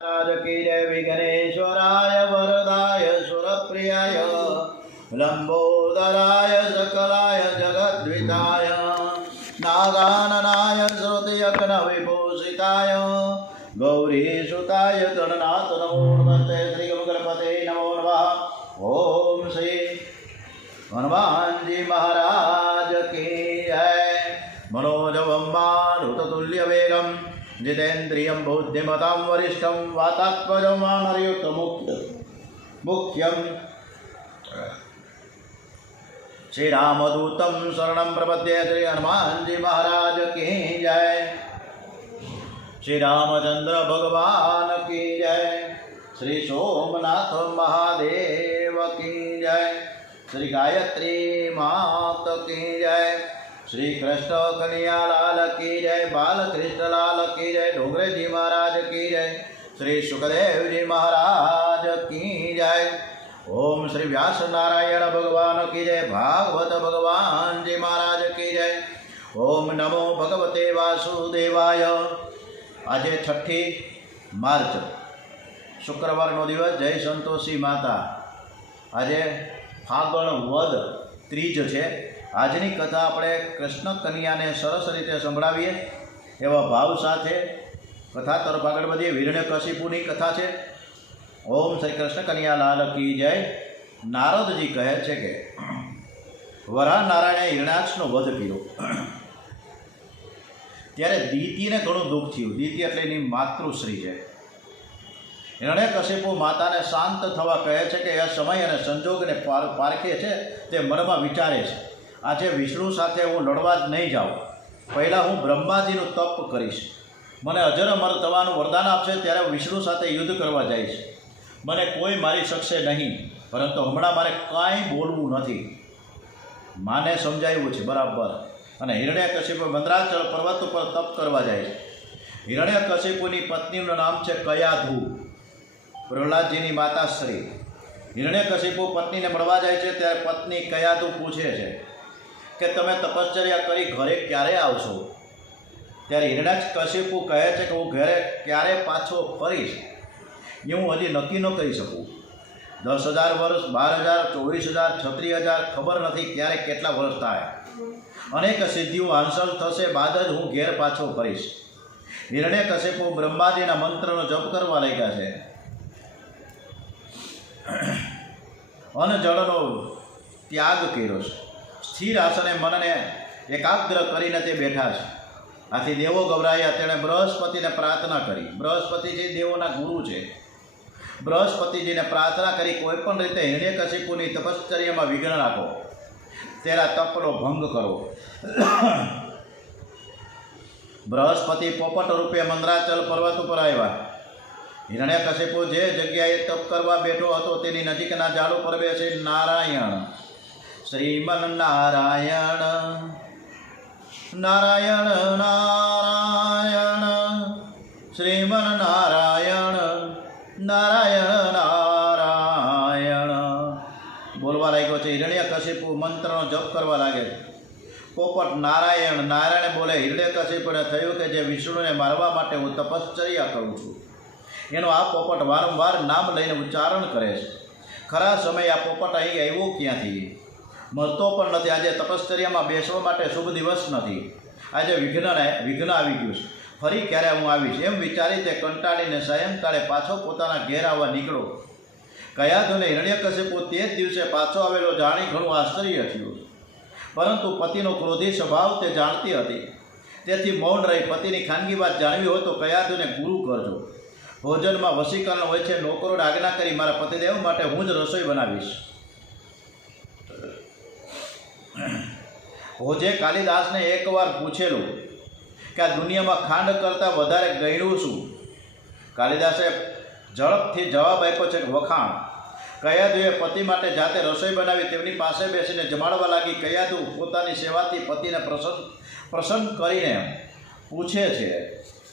राज की जय विघ्नेश्वराय वरदाय सुरप्रियाय लंबोदराय सकलाय जगद्विताय नागाननाय श्रुतियज्ञविभूषिताय गौरीसुताय गणनाथ नमो नमस्ते श्री गणपते नमो नमः। ओम श्री हनुमान जी महाराज की जय। मनोजवं मारुततुल्य वेगं जितेन्द्रियं बुद्धिमतां वरिष्ठं वातात्मजं मुख्यं श्री रामदूतं शरणं प्रपद्ये। श्री हनुमान जी महाराज की जय। श्री रामचंद्र भगवान की जय। श्री सोमनाथ महादेव की जय। श्री गायत्री मात की जय। श्री कृष्ण कन्हैया लाल की जय। बालकृष्ण लाल की जय। डोगरे जी महाराज की जय। श्री सुखदेव जी महाराज की जय। ओम श्री व्यास नारायण भगवान की जय। भागवत भगवान जी महाराज की जय। ओम नमो भगवते वासुदेवाय। आज 6 मार्च शुक्रवार नो दिवस। जय संतोषी माता। आज फागण वद त्रीज है। આજની કથા આપણે કૃષ્ણ કન્યાને સરસ રીતે સંભળાવીએ એવા ભાવ સાથે કથા તરફ આગળ વધીએ। હિરણ્યકશિપુની કથા છે। ઓમ શ્રી કૃષ્ણ કન્યા લાલ की जय। નારદજી કહે છે કે વરાહ નારાયણે હિરણાક્ષનો વધ કર્યો ત્યારે દીતીને ઘણું દુઃખ થયું। દીતી એટલે એની માતૃશ્રી છે। હિરણ્યકશિપુ માતાને શાંત થવા કહે છે કે એ સમય અને સંજોગને પારખે છે તે મનમાં વિચારે છે। આજે વિષ્ણુ સાથે હું લડવા જ નહીં જાઉં। પહેલાં હું બ્રહ્માજીનું તપ કરીશ। મને અજર અમર થવાનું વરદાન આપશે ત્યારે હું વિષ્ણુ સાથે યુદ્ધ કરવા જઈશ। મને કોઈ મારી શકશે નહીં, પરંતુ હમણાં મારે કાંઈ બોલવું નથી। માને સમજાવ્યું છે બરાબર। અને હિરણ્યકશિપુ મંદરાચલ પર્વત ઉપર તપ કરવા જાય છે। હિરણ્યકશિપુની પત્નીનું નામ છે કયાધુ, પ્રહલાદજીની માતાશ્રી। હિરણ્યકશિપુ પત્નીને મળવા જાય છે ત્યારે પત્ની કયાધુ પૂછે છે કે તમે તપશ્ચર્યા કરી ઘરે ક્યારે આવશો? ત્યારે હિરણ્યકશિપુ કહે છે કે હું ઘરે ક્યારે પાછો ફરીશ એ હું હજી નક્કી ન કરી શકું। 10,000 વર્ષ, 12,000, 24,000, 36,000 ખબર નથી ક્યારે કેટલા વર્ષ થાય। અનેક સિદ્ધિઓ હાંસલ થશે બાદ જ હું ઘેર પાછો ફરીશ। હિરણ્યકશિપુ બ્રહ્માજીના મંત્રનો જપ કરવા લાગ્યા છે। અન્ન જળનો ત્યાગ કર્યો છે। સ્થિર આસને મનને એકાગ્ર કરીને તે બેઠા છે। આથી દેવો ગભરાયા। તેણે બૃહસ્પતિને પ્રાર્થના કરી। બૃહસ્પતિજી દેવોના ગુરુ છે। બૃહસ્પતિજીને પ્રાર્થના કરી કોઈ પણ રીતે હિરણ્યકશિપુની તપશ્ચર્યામાં વિઘ્ન રાખો, તેના તપનો ભંગ કરો। બૃહસ્પતિ પોપટ રૂપે મંદરાચલ પર્વત ઉપર આવ્યા। હિરણ્યકશિપુ જે જગ્યાએ તપ કરવા બેઠો હતો તેની નજીકના ઝાડ ઉપર બેસી નારાયણ શ્રીમન નારાયણ નારાયણ નારાયણ શ્રીમન નારાયણ નારાયણ નારાયણ બોલવા લાગ્યો છે। હિરણ્યકશિપુ મંત્રનો જપ કરવા લાગે છે। પોપટ નારાયણ નારાયણ બોલે। હિરણ્યકશિપુને થયું કે જે વિષ્ણુને મારવા માટે હું તપશ્ચર્યા કરું છું એનો આ પોપટ વારંવાર નામ લઈને ઉચ્ચારણ કરે છે। ખરા સમય આ પોપટ અહીં આવ્યો ક્યાંથી? મળતો પણ નથી। આજે તપશ્ચર્યામાં બેસવા માટે શુભ દિવસ નથી। આજે વિઘ્ન આવી ગયું છે। ફરી ક્યારે હું આવીશ એમ વિચારી તે કંટાળીને સાયંકાળે પાછો પોતાના ઘેર આવવા નીકળો। કયાધુને હિરણ્યકશિપુ તે જ દિવસે પાછો આવેલો જાણી ઘણું આશ્ચર્ય થયું, પરંતુ પતિનો ક્રોધી સ્વભાવ તે જાણતી હતી। તેથી મૌન રહી। પતિની ખાનગી વાત જાણવી હોય તો કયાધુને ગુરુ કરજો। ભોજનમાં વશીકરણ હોય છે। નોકરોને આજ્ઞા કરી મારા પતિદેવ માટે હું જ રસોઈ બનાવીશ। હોજે કાલિદાસને એકવાર પૂછેલું કે આ દુનિયામાં ખાંડ કરતાં વધારે ગયણું શું? કાલિદાસે ઝડપથી જવાબ આપ્યો છે કે વખાણ। કયાધુએ પતિ માટે જાતે રસોઈ બનાવી તેમની પાસે બેસીને જમાડવા લાગી। કયાધુ પોતાની સેવાથી પતિને પ્રસન્ન કરીને પૂછે છે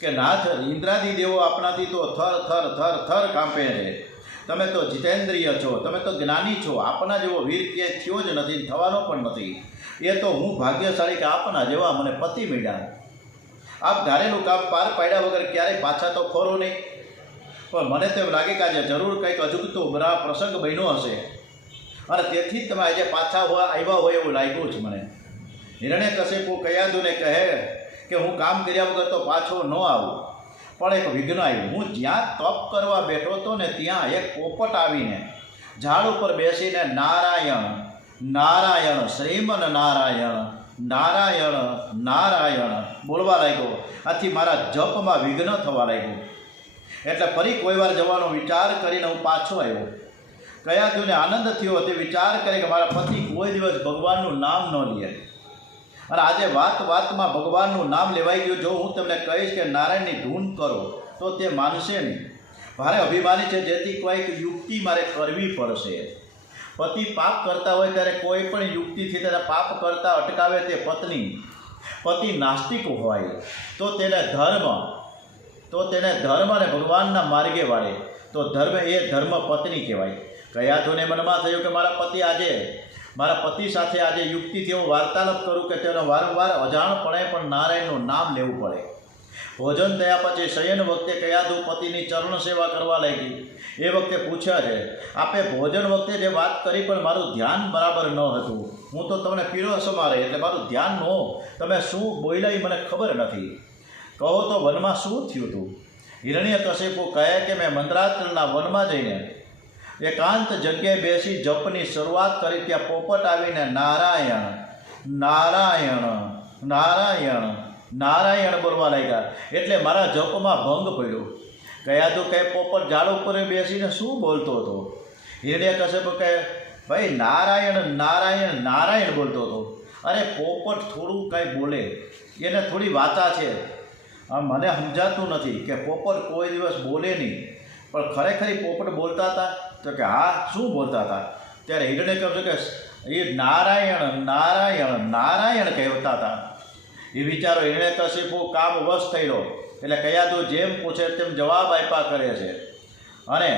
કે નાથ, ઇન્દ્રાદિ દેવો આપણાથી તો થર થર થર થર કાંપે છે। તમે તો જીતેન્દ્રિય છો, તમે તો જ્ઞાની છો। આપના જેવો વીર ક્યાંય થયો જ નથી, થવાનો પણ નથી। એ તો હું ભાગ્યશાળી કે આપના જેવા મને પતિ મળ્યા। આપ ધારેલું કામ પાર પાડ્યા વગર ક્યારેય પાછા તો ફરો નહીં। પણ મને તો એવું લાગે કે આજે જરૂર કંઈક અજુગતો બરા પ્રસંગ બન્યો હશે અને તેથી જ તમે આજે પાછા આવ્યા હોય એવું લાગ્યું છે મને. હિરણ્યકશિપુ કયાધુને કહે કે હું કામ કર્યા વગર તો પાછો ન આવું, પણ એક વિઘ્ન આવ્યું. હું જ્યાં તપ કરવા બેઠો હતો ને ત્યાં એક પોપટ આવીને ઝાડ ઉપર બેસીને નારાયણ નારાયણ શ્રીમન નારાયણ નારાયણ નારાયણ બોલવા લાગ્યો. આથી મારા જપમાં વિઘ્ન થવા લાગ્યું. એટલે ફરી કોઈ વાર જવાનો વિચાર કરીને હું પાછો આવ્યો. કયાધુને આનંદ થયો તે વિચાર કરે કે મારા પતિ કોઈ દિવસ ભગવાનનું નામ ન લે, અને આજે વાતમાં ભગવાનનું નામ લેવાઈ ગયું. જો હું તમને કહીશ કે નારાયણની ધૂન કરો તો તે માનશે નહીં. ભારે અભિમાની છે, જેથી કોઈક યુક્તિ મારે કરવી પડશે. પતિ પાપ કરતા હોય ત્યારે કોઈ પણ યુક્તિથી તેને પાપ કરતા અટકાવે તે પત્ની. પતિ નાસ્તિક હોય તો તેને ધર્મ અને ભગવાનના માર્ગે વાળે તો ધર્મ એ ધર્મ પત્ની કહેવાય. કયાધુને મનમાં થયું કે મારા પતિ સાથે આજે યુક્તિથી હું વાર્તાલાપ કરું કે તેનો વારંવાર અજાણપણે પણ નારાયણનું નામ લેવું પડે. ભોજન થયા પછી શયન વખતે કયાધુ પતિની ચરણ સેવા કરવા લાગી. એ વખતે પૂછ્યા છે, આપે ભોજન વખતે જે વાત કરી પણ મારું ધ્યાન બરાબર ન હતું. હું તો તમને પીરસમાં રહી એટલે મારું ધ્યાન ન, તમે શું બોલ્યા એ મને ખબર નથી. કહો તો વનમાં શું થયું હતું? હિરણ્યકશિપુ કહે કે મેં મંદરાચલના વનમાં જઈને એકાંત જગ્યાએ બેસી જપની શરૂઆત કરી. ત્યાં પોપટ આવીને નારાયણ નારાયણ નારાયણ નારાયણ બોલવા લાગ્યા. એટલે મારા જપમાં ભંગ પડ્યો. કયાધુ કહે, પોપટ ઝાડ ઉપર બેસીને શું બોલતો હતો? હિરણ્યકશિપુ કહે, ભાઈ નારાયણ નારાયણ નારાયણ બોલતો હતો. અરે પોપટ થોડું કાંઈ બોલે, એને થોડી વાતા છે. મને સમજાતું નથી કે પોપટ કોઈ દિવસ બોલે નહીં, પણ ખરેખર પોપટ બોલતા હતા? તો કે હા, શું બોલતા હતા? ત્યારે હિરણ્યકશિપુ કે એ નારાયણ નારાયણ નારાયણ કહેતા હતા. એ વિચારો હિરણ્યકશિપુ કામ વશ થયેલો. એટલે કયાધુ જેમ પૂછે તેમ જવાબ આપ્યા કરે છે. અને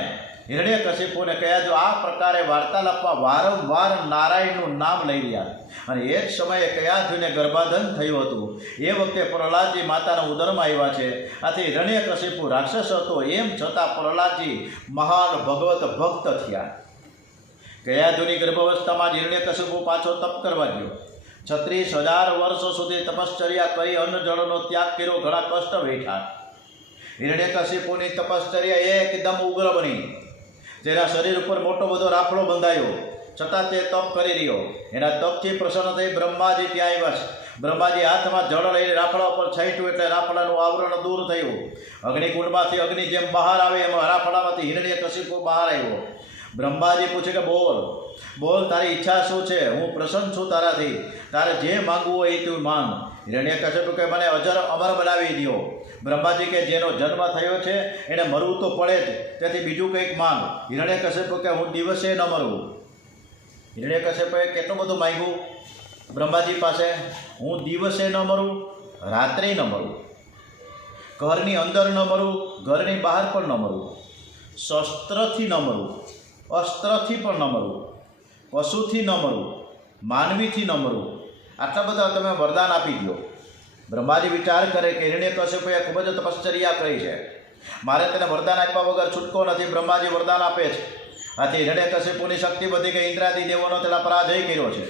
હિરણ્યકશિપુને કયાધુ આ પ્રકારે વાર્તાલાપમાં વારંવાર નારાયણનું નામ લઈ રહ્યા. અને એ જ સમયે કયાધુને ગર્ભાધાન થયું હતું. એ વખતે પ્રહલાદજી માતાના ઉદરમાં આવ્યા છે. આથી હિરણ્યકશિપુ રાક્ષસ હતો, એમ છતાં પ્રહલાદજી મહાન ભગવત ભક્ત થયા. કયાધુની ગર્ભાવસ્થામાં જ હિરણ્યકશિપુ પાછો તપ કરવા ગયો. 36,000 વર્ષો સુધી તપશ્ચર્યા કરી અન્ન જળનો ત્યાગ કર્યો, ઘણા કષ્ટ વેઠ્યા. હિરણ્યકશિપુની તપશ્ચર્યા એકદમ ઉગ્ર બની. તેના શરીર ઉપર મોટો બધો રાફડો બંધાયો, છતાં તે તપ કરી રહ્યો. એના તપથી પ્રસન્ન થઈ બ્રહ્માજી ત્યાં આવ્યા. બ્રહ્માજી હાથમાં જળ લઈને રાફડા ઉપર છાંટ્યું એટલે રાફડાનું આવરણ દૂર થયું. અગ્નિકુંડમાંથી અગ્નિ જેમ બહાર આવે એમ રાફડામાંથી હિરણ્યકશિપુ બહાર આવ્યો. બ્રહ્માજી પૂછે કે બોલ તારી ઈચ્છા શું છે? હું પ્રસન્ન છું તારાથી, તારે જે માંગવું હોય એ તું માંગ. હિરણ્યકશિપુ કે મને અમર બનાવી દો. બ્રહ્માજી કે જેનો જન્મ થયો છે એને મરવું તો પડે જ, તેથી બીજું કંઈક માંગ. હિરણ્યકશિપુ કે હું દિવસે ન મરવું. હિરણ્યકશિપુએ કેટલું બધું માંગ્યું બ્રહ્માજી પાસે? હું દિવસે ન મરું, રાત્રે ન મરું, ઘરની અંદર ન મરું, ઘરની બહાર પણ ન મરું, શસ્ત્રથી ન મરું, અસ્ત્રથી પણ ન મરું, પશુથી ન મરું, માનવીથી ન મરું. આટલા બધા તમે વરદાન આપી દો. બ્રહ્માજી વિચાર કરે કે હિરણ્યકશિપુએ ખૂબ જ તપશ્ચર્યા કરી છે, મારે તેને વરદાન આપ્યા વગર છૂટકો નથી. બ્રહ્માજી વરદાન આપે છે. આથી હિરણ્યકશિપુની શક્તિ બધી કે ઇન્દ્રાદી દેવોનો તેના પરાજય કર્યો છે.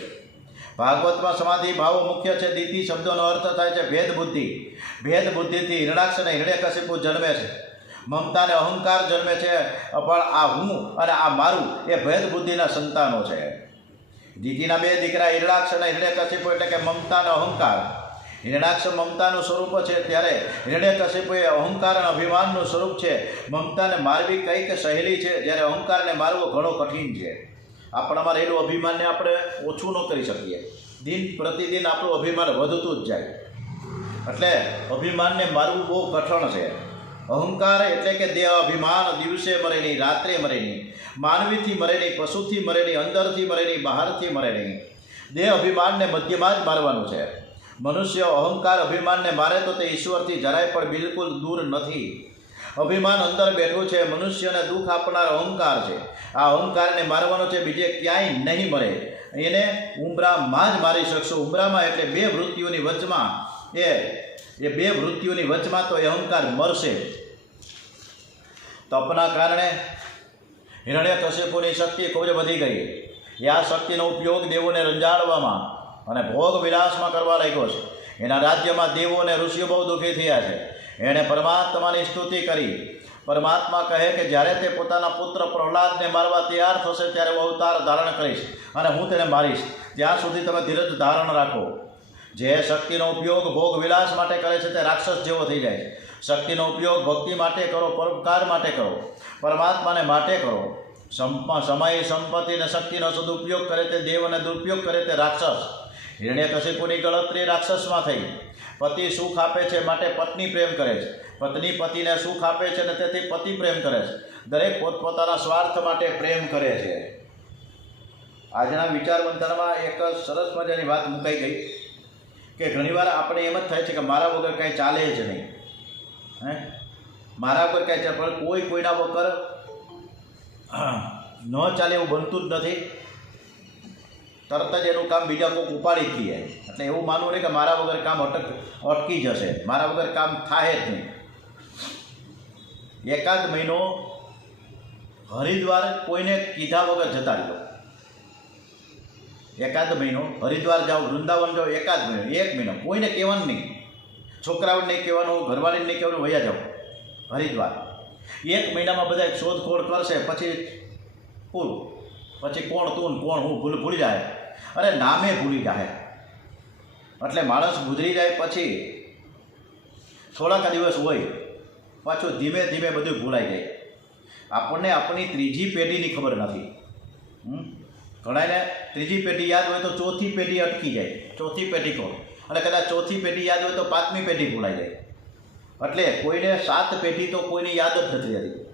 ભાગવતમાં સમાધિ ભાવો મુખ્ય છે. દીતિ શબ્દોનો અર્થ થાય છે ભેદ બુદ્ધિ. ભેદ બુદ્ધિથી હિરણાક્ષ અને હિરણ્યકશિપુ જન્મે છે. મમતા અને અહંકાર જન્મે છે, પણ આ હું અને આ મારું એ ભેદ બુદ્ધિના સંતાનો છે. દીતિના બે દીકરા હિરણાક્ષ અને હિરણ્યકશિપુ એટલે કે મમતા અને અહંકાર. હિરણાક્ષ મમતાનું સ્વરૂપ છે, ત્યારે હિરણ્યકશિપુ એ અહંકાર અને અભિમાનનું સ્વરૂપ છે. મમતાને મારવી કંઈક સહેલી છે, જ્યારે અહંકારને મારવો ઘણો કઠિન છે. આપણામાં રહેલું અભિમાનને આપણે ઓછું ન કરી શકીએ. દિન પ્રતિદિન આપણું અભિમાન વધતું જ જાય. એટલે અભિમાનને મારવું બહુ કઠણ છે. અહંકાર એટલે કે દેહ અભિમાન દિવસે મરે નહીં, રાત્રે મરે નહીં, માનવીથી મરે નહીં, પશુથી મરે નહીં, અંદરથી મરે નહીં, બહારથી મરે નહીં. દેહ અભિમાનને મધ્યમાં જ મારવાનું છે. મનુષ્ય અહંકાર અભિમાનને મારે તો તે ઈશ્વરથી જરાય પણ બિલકુલ દૂર નથી. અભિમાન અંદર બેઠું છે. મનુષ્યને દુઃખ આપનાર અહંકાર છે. આ અહંકારને મારવાનો છે, બીજે ક્યાંય નહીં મરે. એને ઉંબરામાં જ મારી શકશો. ઉંબરામાં એટલે બે વૃત્તિઓની વચમાં, એ બે વૃત્તિઓની વચમાં તો એ અહંકાર મરશે. તપના કારણે હિરણ્યકશિપુની શક્તિ ખૂબ જ વધી ગઈ. એ આ શક્તિનો ઉપયોગ દેવોને રંજાડવામાં અને ભોગ વિલાસમાં કરવા લાગ્યો છે. એના રાજ્યમાં દેવો અને ઋષિઓ બહુ દુઃખી થયા છે. એણે પરમાત્માની સ્તુતિ કરી. પરમાત્મા કહે કે જ્યારે તે પોતાના પુત્ર પ્રહલાદને મારવા તૈયાર થશે ત્યારે હું અવતાર ધારણ કરીશ અને હું તેને મારીશ. ત્યાં સુધી તમે ધીરજ ધારણ રાખો. જે શક્તિનો ઉપયોગ ભોગ વિલાસ માટે કરે છે તે રાક્ષસ જેવો થઈ જાય છે. શક્તિનો ઉપયોગ ભક્તિ માટે કરો, પરોપકાર માટે કરો, પરમાત્માને માટે કરો. સમય સંપત્તિ અને શક્તિનો સદુપયોગ કરે તે દેવ અને દુરુપયોગ કરે તે રાક્ષસ. હિરણ્યકશિપુની ગણતરી રાક્ષસમાં થઈ. પતિ સુખ આપે છે માટે પત્ની પ્રેમ કરે છે. પત્ની પતિને સુખ આપે છે અને તેથી પતિ પ્રેમ કરે છે. દરેક પોતપોતાના સ્વાર્થ માટે પ્રેમ કરે છે. આજના વિચાર મંથનમાં એક સરસ મજાની વાત મુકાઈ ગઈ કે ઘણીવાર આપણે એમ જ થાય છે કે મારા વગર કાંઈ ચાલે જ નહીં. મારા વગર કાંઈ ચાલે, પણ કોઈના વગર ન ચાલે એવું બનતું જ નથી. તરત જ એનું કામ બીજા કોઈક ઉપાડી જ જાય. એટલે એવું માનવું નહીં કે મારા વગર કામ અટકી જશે, મારા વગર કામ થાય જ નહીં. એકાદ મહિનો હરિદ્વાર કોઈને કીધા વગર જતા રહ્યો. એકાદ મહિનો હરિદ્વાર જાઓ, વૃંદાવન જાઓ, એકાદ મહિનો, 1 મહિનો કોઈને કહેવાનું નહીં. છોકરાઓને નહીં કહેવાનું, ઘરવાળીને નહીં કહેવાનું, વયા જાઓ હરિદ્વાર. 1 મહિનામાં બધા શોધખોળ કરશે, પછી પૂરું. પછી કોણ તું કોણ હું ભૂલી જાય. અરે નામે ભૂલી જાય. એટલે માણસ ગુજરી જાય પછી થોડાક દિવસ હોય, પાછું ધીમે ધીમે બધું ભૂલાઈ જાય. આપણને આપણી ત્રીજી પેઢીની ખબર નથી. ઘણાને ત્રીજી પેઢી યાદ હોય તો ચોથી પેઢી અટકી જાય. ચોથી પેઢી કહો, અને કદાચ ચોથી પેઢી યાદ હોય તો 5મી પેઢી ભૂલાઈ જાય. એટલે કોઈને 7 પેઢી તો કોઈની યાદ જ નથી રહેતી.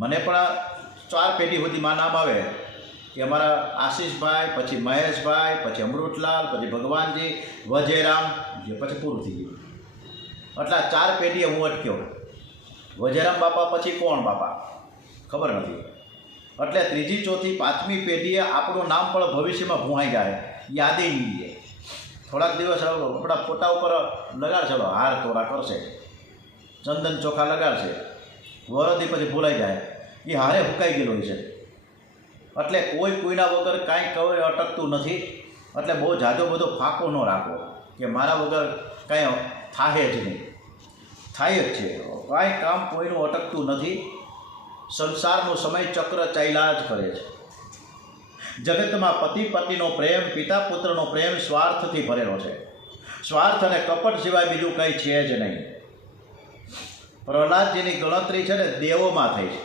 મને પણ 4 પેઢી સુધીમાં નામ આવે કે અમારા આશીષભાઈ, પછી મહેશભાઈ, પછી અમૃતલાલ, પછી ભગવાનજી, વજેરામ, જે પછી પૂરું થઈ ગયું. એટલે 4 પેઢીએ હું અટક્યો. વજેરામ બાપા પછી કોણ બાપા ખબર નથી. એટલે ત્રીજી, ચોથી, 5મી પેઢીએ આપણું નામ પણ ભવિષ્યમાં ભૂંહાઈ જાય, યાદે નહીં રહે. થોડાક દિવસ આપણા ફોટા ઉપર લગાડશે, હાર તોરા કરશે, ચંદન ચોખા લગાડશે, વરદી પછી ભૂલાઈ જાય. એ હારે હુકાઈ ગયેલો છે. એટલે કોઈના વગર કાંઈ કવે અટકતું નથી. એટલે બહુ જાજો બધો ફાંકો ન રાખો કે મારા વગર કાંઈ થાય જ નહીં. થાય જ છે. કાંઈ કામ કોઈનું અટકતું નથી. સંસારનું સમય ચક્ર ચાલ્યા જ કરે છે. જગતમાં પતિ પત્નીનો પ્રેમ, પિતા પુત્રનો પ્રેમ સ્વાર્થથી ભરેલો છે. સ્વાર્થ અને કપટ સિવાય બીજું કંઈ છે જ નહીં. પ્રહલાદજીની ગણતરી છે ને દેવોમાં થઈ છે.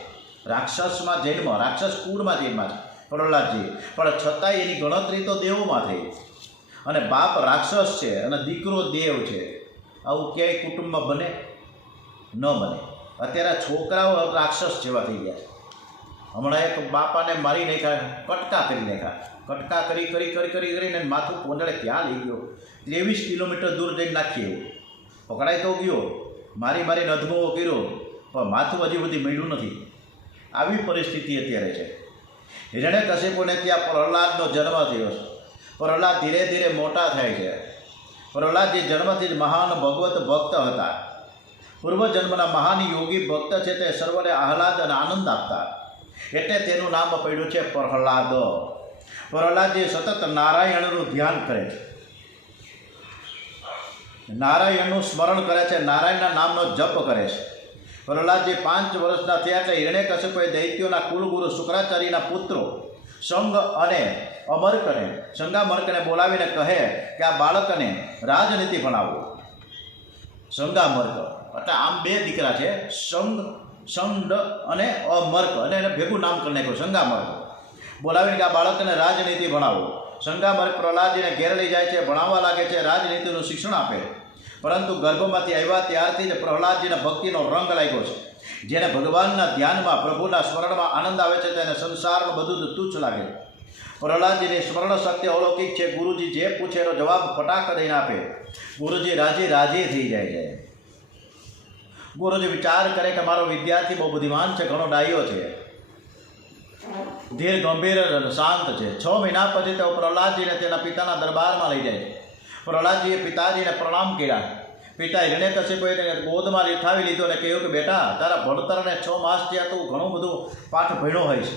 રાક્ષસમાં જન્મ, રાક્ષસ કુળમાં જન્મ છે પ્રહલાદજી, પણ છતાંય એની ગણતરી તો દેવોમાં થઈ. અને બાપ રાક્ષસ છે અને દીકરો દેવ છે. આવું ક્યાંય કુટુંબમાં બને? ન બને. અત્યારે છોકરાઓ રાક્ષસ જેવા થઈ ગયા છે. હમણાં એક બાપાને મારી નાખ્યા, કટકા કરી નાખ્યા. કટકા કરીને માથું પોંદળે ક્યાં લઈ ગયો? 23 કિલોમીટર દૂર જઈને નાખીએ એવું. પકડાઈ તો ગયો, મારીને અધમોવો કર્યો, પણ માથું હજી બધી મળ્યું નથી. આવી પરિસ્થિતિ અત્યારે છે. હિરણ્યકશિપુને ત્યાં પ્રહલાદનો જન્મ થયો છે. પ્રહલાદ ધીરે ધીરે મોટા થાય છે. પ્રહલાદજી જન્મથી જ મહાન ભગવત ભક્ત હતા. પૂર્વજન્મના મહાન યોગી ભક્ત છે. તે સર્વને આહલાદ અને આનંદ આપતા, એટલે તેનું નામ પડ્યું છે પ્રહલાદ. પ્રહલાદજી સતત નારાયણનું ધ્યાન કરે છે, નારાયણનું સ્મરણ કરે છે, નારાયણના નામનો જપ કરે છે. પ્રહલાદજી 5 વર્ષના થયા એટલે હિરણ્યકશિપુએ દૈત્યોના કુલગુરુ શુક્રાચાર્યના પુત્રો સંગ અને સંગામર્કને બોલાવીને કહે કે આ બાળકને રાજનીતિ ભણાવો. સંગામર્ક એટલે આમ 2 દીકરા છે, સંડ અને અમર્ક, અને એને ભેગું નામ કરી નાખ્યું સંગામર્ક. બોલાવીને કે આ બાળકને રાજનીતિ ભણાવો. સંગામર્ક પ્રહલાદજીને ઘેર લઈ જાય છે, ભણાવવા લાગે છે, રાજનીતિનું શિક્ષણ આપે. પરંતુ ગર્ભમાંથી આવ્યા ત્યારથી જ પ્રહલાદજીને ભક્તિનો રંગ લાગ્યો છે. જેને ભગવાનના ધ્યાનમાં, પ્રભુના સ્મરણમાં આનંદ આવે છે, તેને સંસારનું બધું જ તુચ્છ લાગે. પ્રહલાદજીની સ્મરણ શક્તિ અલૌકિક છે. ગુરુજી જે પૂછે એનો જવાબ ફટાક દઈને આપે. ગુરુજી રાજી થઈ જાય છે. ગુરુજી વિચાર કરે કે મારો વિદ્યાર્થી બહુ બુદ્ધિમાન છે, ઘણો ડાયો છે, ધીર ગંભીર અને શાંત છે. 6 મહિના પછી તેઓ પ્રહલાદજીને તેના પિતાના દરબારમાં લઈ જાય છે. પ્રહલાદજીએ પિતાજીને પ્રણામ કર્યા. પિતા હિરણ્યકશિપુએ ગોદમાં લીઠાવી લીધો અને કહ્યું કે બેટા, તારા ભણતરને 6 માસ થયા તું ઘણું બધું પાઠ ભણ્યો હોય છે,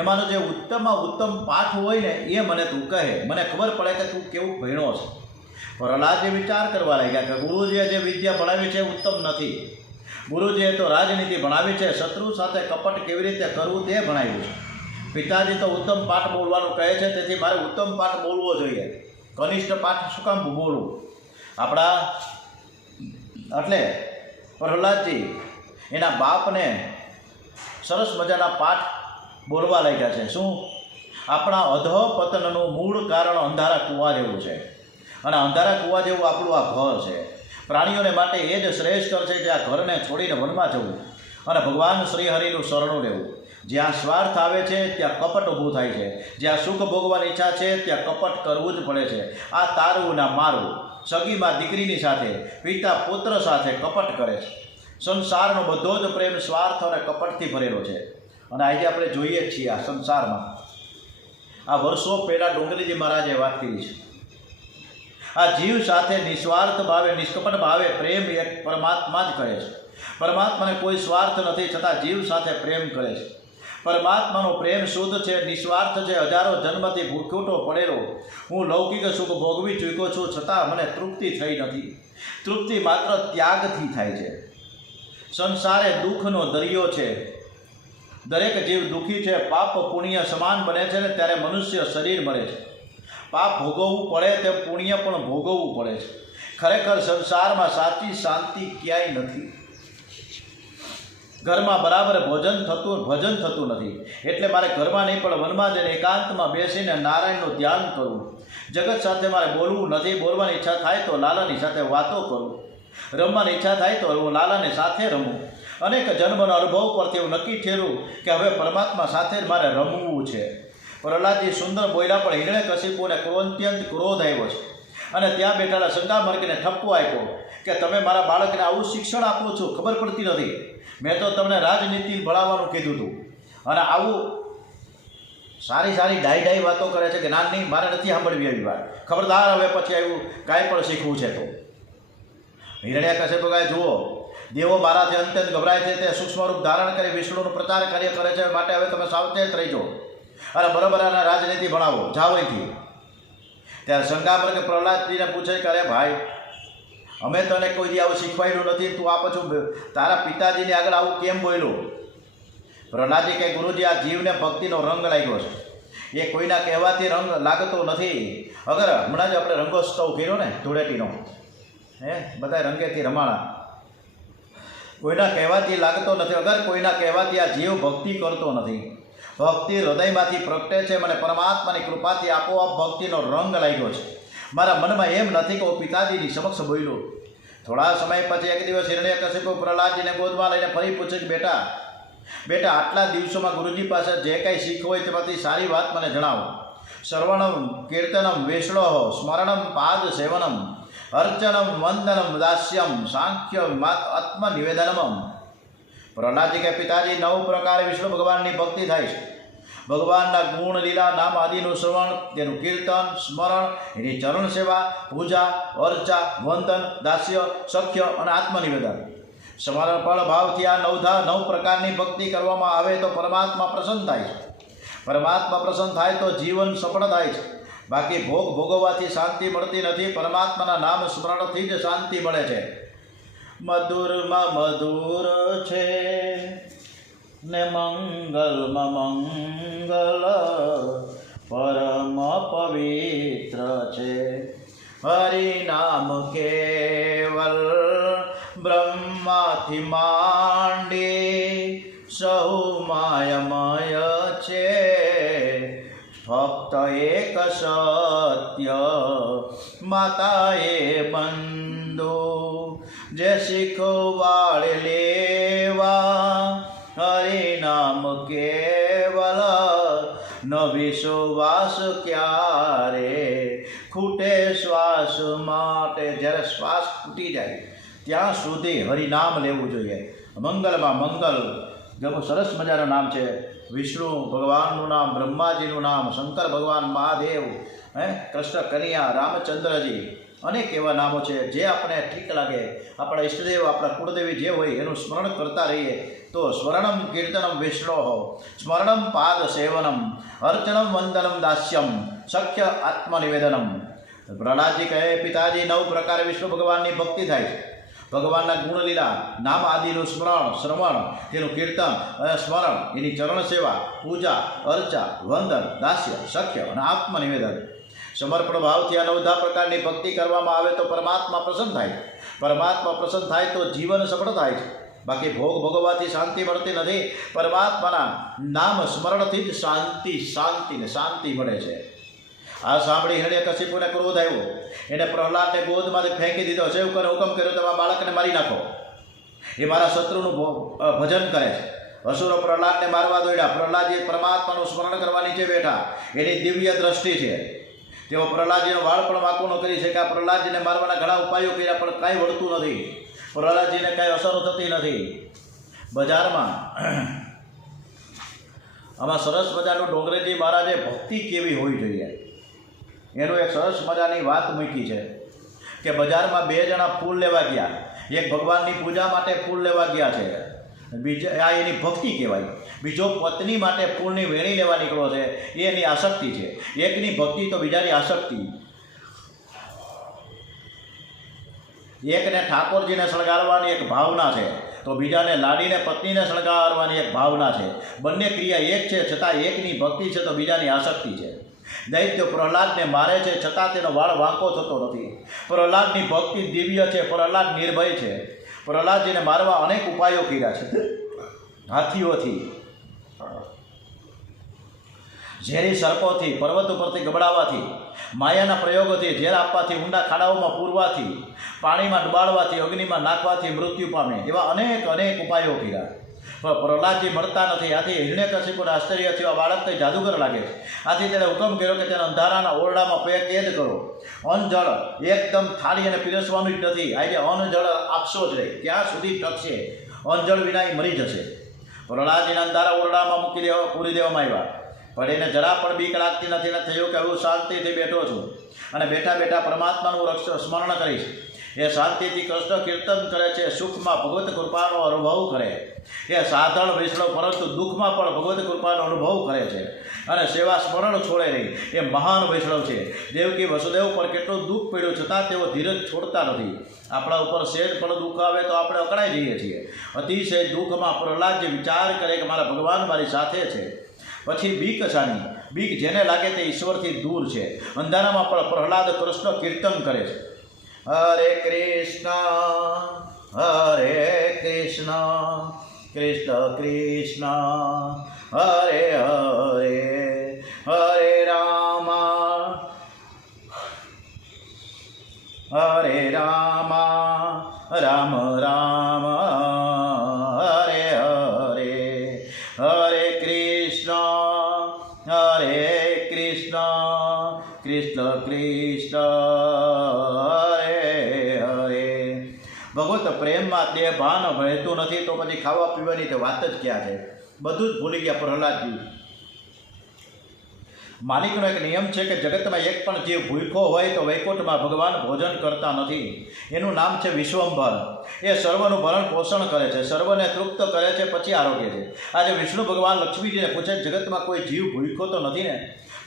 એમાંનો જે ઉત્તમમાં ઉત્તમ પાઠ હોય ને એ મને તું કહે, મને ખબર પડે કે તું કેવું ભણ્યો છે. પ્રહલાદજી વિચાર કરવા લાગ્યા કે ગુરુજીએ જે વિદ્યા ભણાવી છે ઉત્તમ નથી. ગુરુજીએ તો રાજનીતિ ભણાવી છે, શત્રુ સાથે કપટ કેવી રીતે કરવું તે ભણાવ્યું છે. પિતાજી તો ઉત્તમ પાઠ બોલવાનું કહે છે, તેથી મારે ઉત્તમ પાઠ બોલવો જોઈએ. કનિષ્ઠ પાઠ શું કામ બોલવું? આપણા એટલે પ્રહલાદજી એના બાપને સરસ મજાના પાઠ બોલવા લાગ્યા છે. શું? આપણા અધઃપતનનું મૂળ કારણ અંધારા કૂવા જેવું છે, અને અંધારા કૂવા જેવું આપણું આ ઘર છે. પ્રાણીઓને માટે એ જ શ્રેષ્ઠ છે કે આ ઘરને છોડીને વનમાં જવું અને ભગવાન શ્રીહરિનું શરણું લેવું. જ્યાં સ્વાર્થ આવે છે ત્યાં કપટ ઊભું થાય છે, જ્યાં સુખ ભોગવાની ઈચ્છા છે ત્યાં કપટ કરવું જ પડે છે. આ તારું ના મારું, સગીમાં દીકરીની સાથે, પિતા પુત્ર સાથે કપટ કરે છે. સંસારનો બધો જ પ્રેમ સ્વાર્થ અને કપટથી ભરેલો છે. અને આજે આપણે જોઈએ જ છીએ આ સંસારમાં. આ વર્ષો પહેલાં ડુંગરીજી મહારાજે વાત કરી છે. આ જીવ સાથે નિસ્વાર્થ ભાવે નિષ્કપટ ભાવે પ્રેમ એક પરમાત્મા જ કરે છે. પરમાત્માને કોઈ સ્વાર્થ નથી, છતાં જીવ સાથે પ્રેમ કરે છે. પરમાત્માનો પ્રેમ શુદ્ધ છે, નિસ્વાર્થ છે. હજારો જન્મથી ભૂખૂટો પડેલો હું લૌકિક સુખ ભોગવી ચૂક્યો છું, છતાં મને તૃપ્તિ થઈ નથી. તૃપ્તિ માત્ર ત્યાગથી થાય છે. સંસારે દુઃખનો દરિયો છે. દરેક જીવ દુઃખી છે. પાપ પુણ્ય સમાન બને છે ને ત્યારે મનુષ્ય શરીર મળે છે. પાપ ભોગવવું પડે તેમ પુણ્ય પણ ભોગવવું પડે છે. ખરેખર સંસારમાં સાચી શાંતિ ક્યાંય નથી. ઘરમાં બરાબર ભજન થતું નથી. એટલે મારે ઘરમાં નહીં પણ વનમાં જઈને એકાંતમાં બેસીને નારાયણનું ધ્યાન કરવું. જગત સાથે મારે બોલવું નથી. બોલવાની ઈચ્છા થાય તો લાલાની સાથે વાતો કરું. રમવાની ઈચ્છા થાય તો હું લાલાની સાથે રમું. અનેક જન્મનો અનુભવ પરથી હું નક્કી ઠેરું કે હવે પરમાત્મા સાથે જ મારે રમવું છે. પ્રહલાદજી સુંદર બોલ્યા, પણ હિરણ્યકશિપુને અત્યંત ક્રોધ આવ્યો છે. અને ત્યાં બેઠેલા શંકામર્કને ઠપકો આપ્યો કે તમે મારા બાળકને આવું શિક્ષણ આપો છો, ખબર પડતી નથી. મેં તો તમને રાજનીતિ ભણાવવાનું કીધું હતું, અને આવું સારી ડાઈ વાતો કરે છે કે ના નહીં, મારે નથી સાંભળવી આવી વાત. ખબરદાર, હવે પછી આવ્યું કાંઈ પણ શીખવું છે તો. હિરણ્યકશિપુ કહે, જુઓ, દેવો મારાથી અત્યંત ગભરાય છે. તે સૂક્ષ્મ રૂપ ધારણ કરી વિષ્ણુનો પ્રચાર કાર્ય કરે છે. માટે હવે તમે સાવચેત રહીજો અને બરોબર રાજનીતિ ભણાવો, જાઓ અહીંથી. ત્યારે શંકામર્ક પ્રહલાદજીને પૂછે કે અરે ભાઈ, અમે તને કોઈ દી આવું શીખવાડ્યું નથી, તું આ પાછું તારા પિતાજીની આગળ આવું કેમ બોલ્યો? પ્રહલાદજી કહે, ગુરુજી, આ જીવને ભક્તિનો રંગ લાગ્યો છે. એ કોઈના કહેવાથી રંગ લાગતો નથી. અગર હમણાં જ આપણે રંગોત્સવ કર્યો ને ધૂળેટીનો, બધા રંગેથી રમાણા. કોઈના કહેવાથી લાગતો નથી. અગર કોઈના કહેવાથી આ જીવ ભક્તિ કરતો નથી. ભક્તિ હૃદયમાંથી પ્રગટે છે. મને પરમાત્માની કૃપાથી આપોઆપ ભક્તિનો રંગ લાગ્યો છે. મારા મનમાં એમ નથી કે હું પિતાજીની સમક્ષ બોલ્યો. થોડા સમય પછી એક દિવસ હિરણ્યકશિપુ પ્રહલાદજીને ગોદમાં લઈને ફરી પૂછે કે બેટા, આટલા દિવસોમાં ગુરુજી પાસે જે કાંઈ શીખવું હોય તેમાંથી સારી વાત મને જણાવો. શ્રવણમ કીર્તનમ વૈષ્ણવ સ્મરણમ પાદ સેવનમ અર્ચનમ વંદનમ દાસ્યમ સાંખ્ય આત્મનિવેદનમ. પ્રહલાદજી કે પિતાજી, 9 પ્રકારે વિષ્ણુ ભગવાનની ભક્તિ થાય છે. ભગવાનના ગુણ, લીલા, નામ આદિનું શ્રવણ, તેનું કીર્તન, સ્મરણ, એની ચરણ સેવા, પૂજા, અર્ચા, વંદન, દાસ્ય, સખ્ય અને આત્મનિવેદન. સમર્પણ ભાવથી આ 9 પ્રકારની ભક્તિ કરવામાં આવે તો પરમાત્મા પ્રસન્ન થાય છે. પરમાત્મા પ્રસન્ન થાય તો જીવન સફળ થાય છે. બાકી ભોગ ભોગવવાથી શાંતિ મળતી નથી. પરમાત્માના નામ સ્મરણથી જ શાંતિ મળે છે. મધુરમાં મધુર છે ને મંગલમાં મંગલ, પરમ પવિત્ર છે હરિનામ કેવલ. બ્રહ્માથી માંડી સહુ માયમય છે, ફક્ત એક સત્ય માતાએ બંધુ. જે શીખવાડે લેવા હરિનામ કેવલ, ન વિશ્વાસ ક્યારે ખૂટે શ્વાસ માટે. જ્યારે શ્વાસ ખૂટી જાય ત્યાં સુધી હરિનામ લેવું જોઈએ. મંગલમાં મંગલ જેવું સરસ મજાનું નામ છે. વિષ્ણુ ભગવાનનું નામ, બ્રહ્માજીનું નામ, શંકર ભગવાન, મહાદેવ, કૃષ્ણ કનૈયા, રામચંદ્રજી અનેક એવા નામો છે જે આપણે ઠીક લાગે, આપણા ઈષ્ટદેવ, આપણા કુળદેવી જે હોય એનું સ્મરણ કરતા રહીએ તો સ્મરણમ કીર્તનમ વિષ્ણો, સ્મરણમ પાદ સેવનમ, અર્ચનમ વંદનમ દાસ્યમ, શક્ય આત્મનિવેદનમ. પ્રહલાદજી કહે, પિતાજી 9 પ્રકારે વિષ્ણુ ભગવાનની ભક્તિ થાય છે. ભગવાનના ગુણલીલા, નામ આદિનું શ્રવણ, તેનું કીર્તન અને સ્મરણ, એની ચરણ સેવા, પૂજા, અર્ચા, વંદન, દાસ્ય, શક્ય અને આત્મનિવેદન. સમર્પણ ભાવથી આ 9 પ્રકારની ભક્તિ કરવામાં આવે તો પરમાત્મા પ્રસન્ન થાય. પરમાત્મા પ્રસન્ન થાય તો જીવન સફળ થાય છે. બાકી ભોગ ભોગવવાથી શાંતિ મળતી નથી. પરમાત્માના નામ સ્મરણથી જ શાંતિ મળે છે. આ સાંભળી હિરણ્યકશિપુને ક્રોધ આવ્યો. એને પ્રહલાદને ગોદમાંથી ફેંકી દીધો. સેવકોને હુકમ કર્યો, તમારા બાળકને મારી નાખો, એ મારા શત્રુનું ભજન કરે છે. અસુરો પ્રહલાદને મારવા દોડ્યા. પ્રહલાદજી પરમાત્માનું સ્મરણ કરવા નીચે બેઠા. એની દિવ્ય દ્રષ્ટિ છે. તેઓ પ્રહલાદજીનો વાળ પણ વાંકો ન કરી શક્યા. પ્રહલાદજીને મારવાના ઘણા ઉપાયો કર્યા પણ કાંઈ વળતું નથી. પ્રહલાદજીને કાંઈ અસર થતી નથી. બજારમાં આમાં સરસ મજાનું ડોંગરેજી મહારાજે ભક્તિ કેવી હોવી જોઈએ એનું એક સરસ મજાની વાત મૂકી છે કે બજારમાં 2 જણા ફૂલ લેવા ગયા. એક ભગવાનની પૂજા માટે ફૂલ લેવા ગયા છે, બીજા એની ભક્તિ કહેવાય. બીજો પત્ની માટે ફૂલની વેણી લેવા નીકળ્યો છે, એ એની આસક્તિ છે. એકની ભક્તિ તો બીજાની આસક્તિ. એકને ઠાકોરજીને શણગારવાની એક ભાવના છે તો બીજાને લાડીને પત્નીને શણગારવાની એક ભાવના છે. બંને ક્રિયા એક છે છતાં એકની ભક્તિ છે તો બીજાની આસક્તિ છે. દૈત્ય પ્રહલાદને મારે છે છતાં તેનો વાળ વાંકો થતો નથી. પ્રહલાદની ભક્તિ દિવ્ય છે. પ્રહલાદ નિર્ભય છે. પ્રહલાદજીને મારવા અનેક ઉપાયો કર્યા છે. હાથીઓથી, ઝેરી સર્પોથી, પર્વત ઉપરથી ગબડાવવાથી, માયાના પ્રયોગોથી, ઝેર આપવાથી, ઊંડા ખાડાઓમાં પૂરવાથી, પાણીમાં ડુબાડવાથી, અગ્નિમાં નાખવાથી મૃત્યુ પામે, એવા અનેક ઉપાયો કર્યા. પણ પ્રહલાદજી મળતા નથી. આથી હિરણ્યકશિપુને આશ્ચર્ય થયું, આ બાળક કંઈ જાદુગર લાગે છે. આથી તેણે હુકમ કર્યો કે તેને અંધારાના ઓરડામાં કેદ કરો. અન્નજળ એકદમ થાળી અને પીરસવાનું જ નથી. આજે અન્નજળ આપશો જ નહીં, ત્યાં સુધી ટકશે. અન્નજળ વિના એ મરી જશે. પ્રહલાદજીને અંધારા ઓરડામાં પૂરી દેવામાં આવ્યા. પણ એને જરા પણ બીક લાગતી નથી. ને થયું કે હું શાંતિથી બેઠો છું અને બેઠા બેઠા પરમાત્માનું સ્મરણ કરીશ. એ શાંતિથી કૃષ્ણ કીર્તન કરે છે. સુખમાં ભગવત કૃપાનો અનુભવ કરે. એ સાધારણ વૈષ્ણવ પરંતુ દુઃખમાં પણ ભગવત કૃપાનો અનુભવ કરે છે અને સેવા સ્મરણ છોડે નહીં. એ મહાન વૈષ્ણવ છે. દેવકી વસુદેવ પર કેટલું દુઃખ પડ્યું છતાં તેઓ ધીરજ છોડતા નથી. આપણા ઉપર સહેજ પણ દુઃખ આવે તો આપણે અકળાઈ જઈએ છીએ. અતિશય દુઃખમાં પ્રહલાદ જે વિચાર કરે કે મારા ભગવાન મારી સાથે છે. પછી બીક શાની? બીક જેને લાગે તે ઈશ્વરથી દૂર છે. અંધારામાં પણ પ્રહલાદ કૃષ્ણ કીર્તન કરે છે. હરે કૃષ્ણ કૃષ્ણ કૃષ્ણ હરે હરે, હરે રામ રામ રામ હરે હરે, હરે કૃષ્ણ કૃષ્ણ કૃષ્ણ ભગવત પ્રેમમાં દેહ ભાન વહેતું નથી તો પછી ખાવા પીવાની તો વાત જ ક્યાં છે. બધું જ ભૂલી ગયા પ્રહલાદજી. માલિકનો એક નિયમ છે કે જગતમાં એક પણ જીવ ભૂખ્યો હોય તો વૈકુંઠમાં ભગવાન ભોજન કરતા નથી. એનું નામ છે વિશ્વંભર. એ સર્વનું ભરણ પોષણ કરે છે, સર્વને તૃપ્ત કરે છે, પછી આરોગ્ય છે. આજે વિષ્ણુ ભગવાન લક્ષ્મીજીને પૂછે જગતમાં કોઈ જીવ ભૂખ્યો તો નથી ને?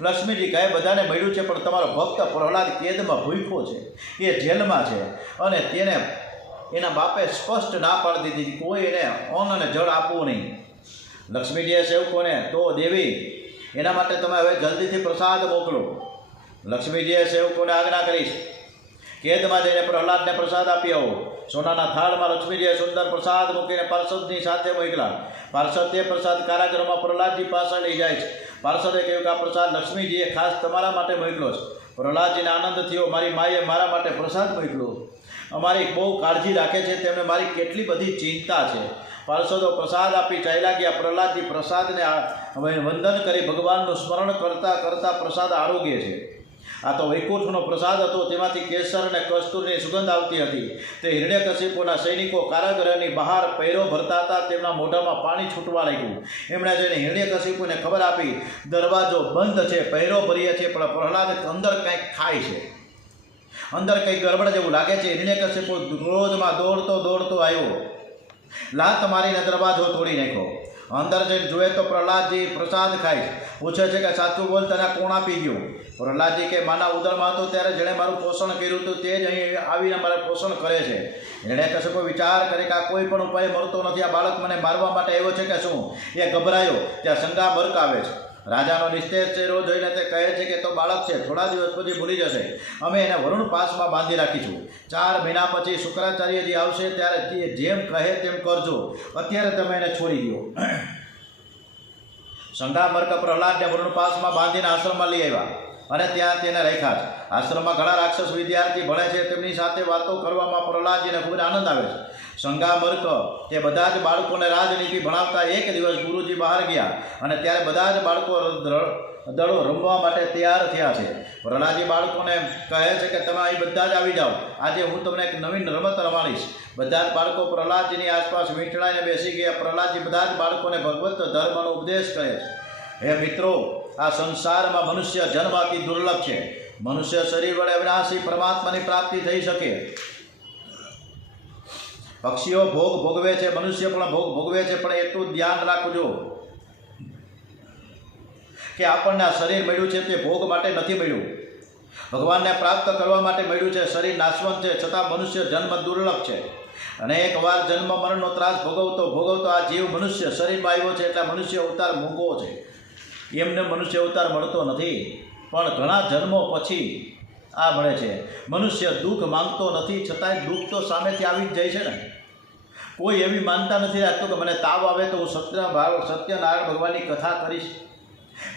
લક્ષ્મીજી કહે બધાને મળ્યું છે પણ તમારો ભક્ત પ્રહલાદ કેદમાં ભૂખ્યો છે. એ જેલમાં છે અને તેને એના બાપે સ્પષ્ટ ના પાડી દીધી કોઈ એને અન્ન અને જળ આપવું નહીં. લક્ષ્મીજીએ સેવકોને તો દેવી એના માટે તમે હવે જલ્દીથી પ્રસાદ મોકલો. લક્ષ્મીજીએ સેવકોને આજ્ઞા કરીશ કેદમાં જઈને પ્રહલાદને પ્રસાદ આપી આવો. સોનાના થાળમાં લક્ષ્મીજીએ સુંદર પ્રસાદ મૂકીને પાર્ષદની સાથે મોકલા. પાર્ષદ તે પ્રસાદ કારાગૃહમાં પ્રહલાદજી પાસે લઈ જાય છે. પાર્ષદે કહ્યું કે આ પ્રસાદ લક્ષ્મીજીએ ખાસ તમારા માટે મોકલ્યો છે. પ્રહલાદજીને આનંદ થયો, મારી માએ મારા માટે પ્રસાદ મોકલ્યો. અમારી બહુ કાળજી રાખે છે, તેમને મારી કેટલી બધી ચિંતા છે. પાર્ષદો પ્રસાદ આપી ચાલ્યા ગયા. પ્રહલાદજી પ્રસાદને વંદન કરી ભગવાનનું સ્મરણ કરતાં કરતાં પ્રસાદ આરોગ્ય છે. આ તો વૈકુંઠનો પ્રસાદ હતો. તેમાંથી કેસર અને કસ્તુરની સુગંધ આવતી હતી. તે હિરણ્યકશિપુના સૈનિકો કારાગૃહની બહાર પૈરો ભરતા હતા. તેમના મોઢામાં પાણી છૂટવા લાગ્યું. એમણે જઈને હિરણ્યકશિપુને ખબર આપી દરવાજો બંધ છે, પૈરો ભરીએ છીએ પણ પ્રહલાદ અંદર કંઈક ખાય છે. અંદર કંઈ ગરબડ જેવું લાગે છે. હિરણ્યકશ્યપુ ક્રોધમાં દોડતો આવ્યો, લાત મારીને દરવાજો તોડી નાખ્યો. અંદર જઈને જોઈએ તો પ્રહલાદજી પ્રસાદ ખાય. પૂછે છે કે સાચું બોલ, તને કોણ આપી ગયું? પ્રહલાદજી કે માના ઉદરમાં હતો ત્યારે જેણે મારું પોષણ કર્યું હતું તે જ અહીં આવીને મારે પોષણ કરે છે. હિરણ્યકશ્યપુ વિચાર કરે કે આ કોઈ પણ ઉપાય મળતો નથી, આ બાળક મને મારવા માટે આવ્યો છે કે શું? એ ગભરાયો. ત્યાં સંગામર્ક આવે છે. રાજાનો નિસ્તેજ ચહેરો જોઈને તે કહે છે કે તો બાળક છે, થોડા દિવસ પછી ભૂલી જશે. અમે એને વરુણ પાસમાં બાંધી રાખીશું. 4 મહિના પછી શુક્રાચાર્યજી આવશે ત્યારે તે જેમ કહે તેમ કરજો. અત્યારે તમે એને છોડી દો. સંગામર્ક પ્રહલાદને વરુણ પાસમાં બાંધીને આશ્રમમાં લઈ આવ્યા અને ત્યાં તેને રાખ્યા છે. આશ્રમમાં ઘણા રાક્ષસ વિદ્યાર્થી ભણે છે. તેમની સાથે વાતો કરવામાં પ્રહલાદજીને ખૂબ આનંદ આવે છે. સંગામર્ક તે બધા જ બાળકોને રાજનીતિ ભણાવતા એક દિવસ ગુરુજી બહાર ગયા અને ત્યારે બધા જ બાળકો દડો રમવા માટે તૈયાર થયા છે. પ્રહલાદજી બાળકોને કહે છે કે તમે અહીં બધા જ આવી જાઓ, આજે હું તમને એક નવીન રમત રમાડીશ. બધા જ બાળકો પ્રહલાદજીની આસપાસ વીંટળાઈને બેસી ગયા. પ્રહલાદજી બધા જ બાળકોને ભગવત ધર્મનો ઉપદેશ કરે છે. હે મિત્રો, આ સંસારમાં મનુષ્ય જન્મથી દુર્લભ છે. મનુષ્ય શરીર વડે અવિનાશી પરમાત્માની પ્રાપ્તિ થઈ શકે. પક્ષીઓ ભોગ ભોગવે છે, મનુષ્ય પણ ભોગ ભોગવે છે, પણ એટલું ધ્યાન રાખજો કે આપણને આ શરીર મળ્યું છે તે ભોગ માટે નથી મળ્યું, ભગવાનને પ્રાપ્ત કરવા માટે મળ્યું છે. શરીર નાશવંત છે, છતાં મનુષ્ય જન્મ દુર્લભ છે. અનેક વાર જન્મ મરણનો ત્રાસ ભોગવતો આ જીવ મનુષ્ય શરીરમાં આવ્યો છે, એટલે મનુષ્ય અવતાર મૂંગો છે. એમને મનુષ્ય અવતાર મળતો નથી, પણ ઘણા જન્મો પછી આ મળે છે. મનુષ્ય દુઃખ માંગતો નથી, છતાંય દુઃખ તો સામેથી આવી જ જાય છે ને. કોઈ એવી માનતા નથી રાખતું કે મને તાવ આવે તો હું સત્યનારાયણ ભગવાનની કથા કરીશ.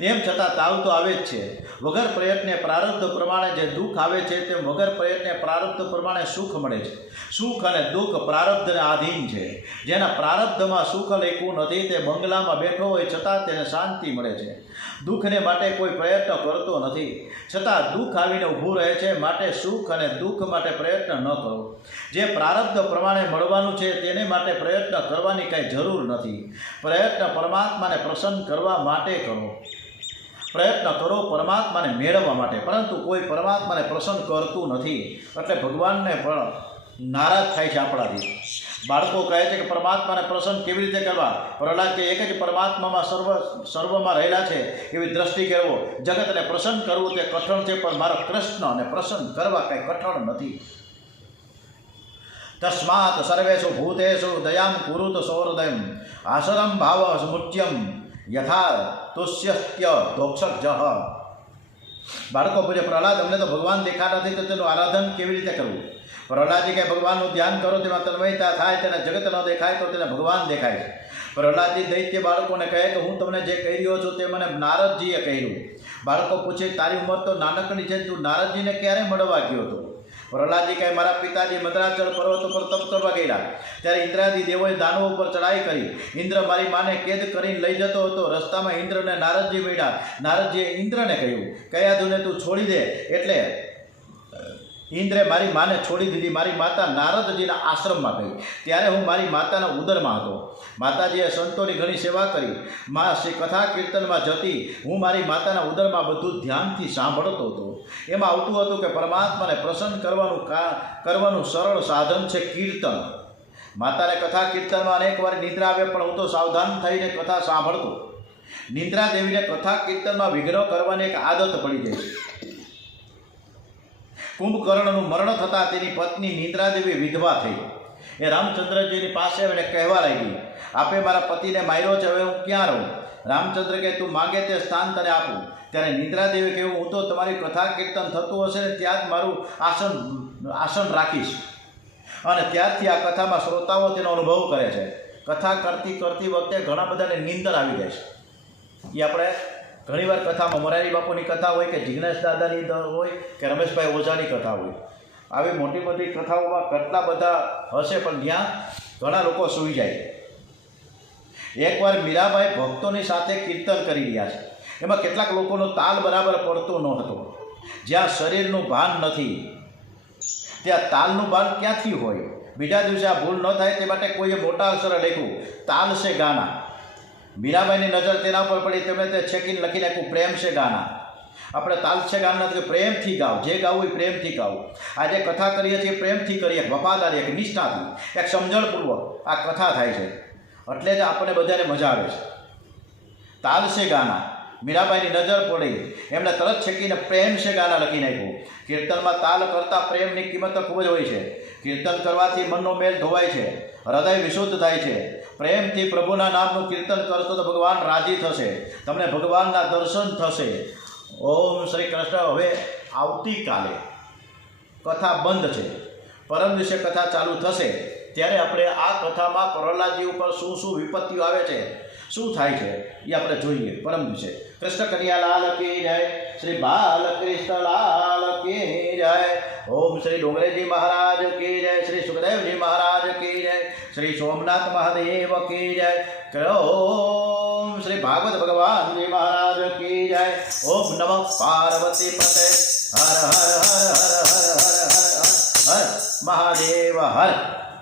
એમ છતાં તાવ તો આવે જ છે. વગર પ્રયત્ને પ્રારબ્ધ પ્રમાણે જે દુઃખ આવે છે તેમ વગર પ્રયત્ને પ્રારબ્ધ પ્રમાણે સુખ મળે છે. સુખ અને દુઃખ પ્રારબ્ધને આધીન છે. જેના પ્રારબ્ધમાં સુખ લેખવું નથી તે બંગલામાં બેઠો હોય છતાં તેને શાંતિ મળે છે. દુઃખને માટે કોઈ પ્રયત્ન કરતો નથી, છતાં દુઃખ આવીને ઊભું રહે છે. માટે સુખ અને દુઃખ માટે પ્રયત્ન ન કરો. જે પ્રારબ્ધ પ્રમાણે મળવાનું છે તેને માટે પ્રયત્ન કરવાની કાંઈ જરૂર નથી. પ્રયત્ન પરમાત્માને પ્રસન્ન કરવા માટે કરો. પ્રયત્ન કરો પરમાત્માને મેળવવા માટે, પરંતુ કોઈ પરમાત્માને પ્રસન્ન કરતું નથી. એટલે ભગવાનને પણ નારાજ થાય છે આપણાથી. બાળકો કહે છે કે પરમાત્માને પ્રસન્ન કેવી રીતે કરવા? પ્રહલાદ કે એક જ પરમાત્મામાં સર્વમાં રહેલા છે એવી દ્રષ્ટિ કરવો. જગતને પ્રસન્ન કરવું તે કઠણ છે, પણ મારા કૃષ્ણને પ્રસન્ન કરવા કંઈ કઠણ નથી. તસ્માત સર્વેષુ ભૂતેષુ દયામ કુરુત સૌહૃદયમ આસરમ ભાવ સમુચ્યમ યથા તુષ્યસ્ત્ય દોક્ષજ. બાળકો પૂછે, પ્રહલાદ અમને તો ભગવાન દેખાતા નથી, તો તેનું આરાધન કેવી રીતે કરવું? પ્રહલાદજી કહે, ભગવાનનું ધ્યાન કરો, તેમાં તન્મયતા થાય, તેને જગત ન દેખાય તો તેને ભગવાન દેખાય છે. પ્રહલાદજી દૈત્ય બાળકોને કહે કે હું તમને જે કહી રહ્યો છું તે મને નારદજીએ કહ્યું. બાળકો પૂછે, તારી ઉંમર તો નાનકડી છે, તું નારદજીને ક્યારે મળવા ગયો હતો? પ્રહલાદજી કહે, મારા પિતાજી મદ્રાચલ પર્વત ઉપર તપ કરવા ગયેલા, ત્યારે ઇન્દ્રાદી દેવોએ દાનવો ઉપર ચડાઈ કરી. ઇન્દ્ર મારી માને કેદ કરીને લઈ જતો હતો. રસ્તામાં ઇન્દ્રને નારદજી મળ્યા. નારદજીએ ઇન્દ્રને કહ્યું, કયા ધૂને તું છોડી દે. એટલે ઇન્દ્રે મારી માને છોડી દીધી. મારી માતા નારદજીના આશ્રમમાં ગઈ. ત્યારે હું મારી માતાના ઉદરમાં હતો. માતાજીએ સંતોની ઘણી સેવા કરી. મા શ્રી કથા કીર્તનમાં જતી. હું મારી માતાના ઉદરમાં બધું ધ્યાનથી સાંભળતો હતો. એમાં આવતું હતું કે પરમાત્માને પ્રસન્ન કરવાનું સરળ સાધન છે કીર્તન. માતાને કથા કીર્તનમાં અનેક વાર નિદ્રા આવે, પણ હું તો સાવધાન થઈને કથા સાંભળતો. નિદ્રા દેવીને કથા કીર્તનમાં વિઘ્ન કરવાની એક આદત પડી જાય છે. કુંભકર્ણનું મરણ થતાં તેની પત્ની નિદ્રાદેવી વિધવા થઈ. એ રામચંદ્રજીની પાસે આવીને કહેવા લાગી, આપે મારા પતિને માર્યો છે, હવે હું ક્યાં રહું? રામચંદ્ર કહે, તું માગે તે સ્થાન તને આપું. ત્યારે નિદ્રાદેવી કહ્યું, હું તો તમારી કથા કીર્તન થતું હશે ને ત્યાં જ મારું આસન રાખીશ. અને ત્યારથી આ કથામાં શ્રોતાઓ તેનો અનુભવ કરે છે. કથા કરતી વખતે ઘણા બધાને નીંદર આવી જાય છે. એ આપણે ઘણીવાર કથામાં મોરારી બાપુની કથા હોય કે જિજ્ઞેશ દાદાની હોય કે રમેશભાઈ ઓઝાની કથા હોય, આવી મોટી મોટી કથાઓમાં કેટલા બધા હશે, પણ ત્યાં ઘણા લોકો સૂઈ જાય. એકવાર મીરાબાઈ ભક્તોની સાથે કીર્તન કરી રહ્યા છે. એમાં કેટલાક લોકોનો તાલ બરાબર પડતો ન હતો. જ્યાં શરીરનું ભાન નથી ત્યાં તાલનું ભાન ક્યાંથી હોય? બીજા દિવસે આ ભૂલ ન થાય તે માટે કોઈએ મોટા અક્ષરે લખ્યું, તાલ સે ગાના. મીરાબાઈની નજર તેના પર પડી. તેમણે તે છેકીને લખી નાખ્યું, પ્રેમ સે ગાના. આપણે તાલસે ગાન નથી, પ્રેમથી ગાવ, જે ગાવું એ પ્રેમથી ગાવું. આજે કથા કરીએ છીએ પ્રેમથી કરીએ, વફાદારી, એક નિષ્ઠાથી, એક સમજણપૂર્વક આ કથા થાય છે, એટલે જ આપણને બધાને મજા આવે છે. તાલસે ગાના, મીરાબાઈની નજર પડી, એમને તરત છેકીને પ્રેમ સે ગાના લખી નાખ્યું. કીર્તનમાં તાલ કરતાં પ્રેમની કિંમત ખૂબ જ હોય છે. કીર્તન કરવાથી મનનો મેલ ધોવાય છે, હૃદય વિશુદ્ધ થાય છે. પ્રેમથી પ્રભુના નામનું કીર્તન કરશો તો ભગવાન રાજી થશે, તમને ભગવાનના દર્શન થશે. ઓમ શ્રી કૃષ્ણ. હવે આવતીકાલે કથા બંધ છે, પરમ દિવસે કથા ચાલુ થશે. ત્યારે આપણે આ કથામાં પ્રહલાદજી ઉપર શું શું વિપત્તિઓ આવે છે, શું થાય છે, એ આપણે જોઈએ પરમ દિવસે. કૃષ્ણ કન્યા લાલ કી જય, શ્રી બાલકૃષ્ણ લાલ કી જય. ઓમ શ્રી ડોંગરેજી મહારાજ કી જય, શ્રી સુખદેવજી મહારાજ કી જય, શ્રી સોમનાથ મહાદેવ કી જય. ઓમ શ્રી ભાગવત ભગવાનજી મહારાજ કી જય. ઓમ નમઃ પાર્વતી પતે. હર હર હર હર હર હર હર હર મહાદેવ હર.